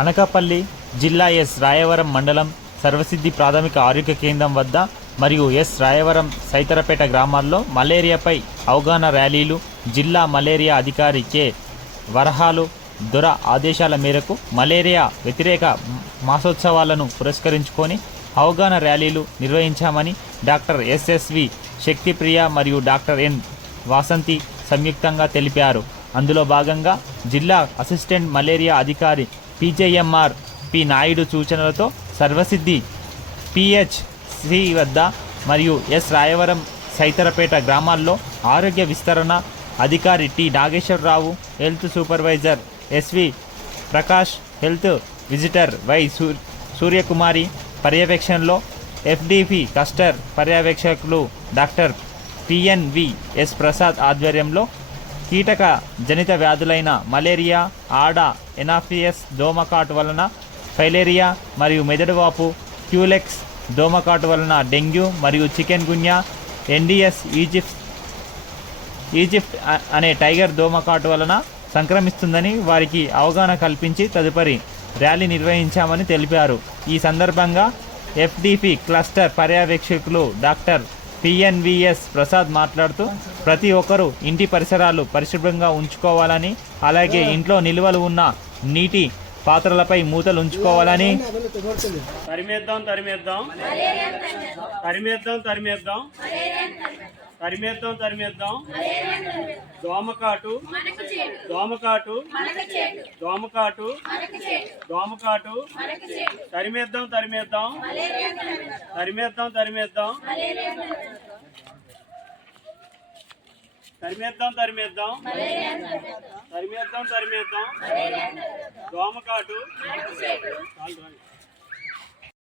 అనకాపల్లి జిల్లా ఎస్ రాయవరం మండలం సర్వసిద్ధి ప్రాథమిక ఆరోగ్య కేంద్రం వద్ద మరియు ఎస్ రాయవరం సైతరపేట గ్రామాల్లో మలేరియాపై అవగాహన ర్యాలీలు జిల్లా మలేరియా అధికారి కె వరహాలు దొర ఆదేశాల మేరకు మలేరియా వ్యతిరేక మాసోత్సవాలను పురస్కరించుకొని అవగాహన ర్యాలీలు నిర్వహించామని డాక్టర్ ఎస్ఎస్వి శక్తిప్రియ మరియు డాక్టర్ ఎన్ వాసంతి సంయుక్తంగా తెలిపారు. అందులో భాగంగా జిల్లా అసిస్టెంట్ మలేరియా అధికారి పిజేఎంఆర్ పి నాయుడు సూచనలతో సర్వసిద్ధి పిహెచ్సి వద్ద మరియు ఎస్ రాయవరం సైతరపేట గ్రామాల్లో ఆరోగ్య విస్తరణ అధికారి T Nageswararao, health supervisor SV Prakash, health visitor Y Suryakumari పర్యవేక్షణలో ఎఫ్డిపి క్లస్టర్ పర్యవేక్షకులు డాక్టర్ పిఎన్వి ఎస్ ప్రసాద్ ఆధ్వర్యంలో కీటక జనిత వ్యాధులైన మలేరియా, ఆడ, ఎనాఫియస్ దోమకాటు వలన ఫైలేరియా మరియు మెదడువాపు, క్యూలెక్స్ దోమకాటు వలన డెంగ్యూ మరియు చికెన్ గున్యా, ఎన్డిఎస్ ఈజిప్ట్ అనే టైగర్ దోమకాటు వలన సంక్రమిస్తుందని వారికి అవగాహన కల్పించి తదుపరి ర్యాలీ నిర్వహించామని తెలిపారు. ఈ సందర్భంగా ఎఫ్డిపి క్లస్టర్ పర్యవేక్షకులు డాక్టర్ పిఎన్విఎస్ ప్రసాద్ మాట్లాడుతూ ప్రతి ఒక్కరూ ఇంటి పరిసరాలు పరిశుభ్రంగా ఉంచుకోవాలని, అలాగే ఇంట్లో నిల్వలు ఉన్న నీటి పాత్రలపై మూతలు ఉంచుకోవాలని తరిమేద్దాం దోమకాటు తరిమేద్దాం దోమకాటు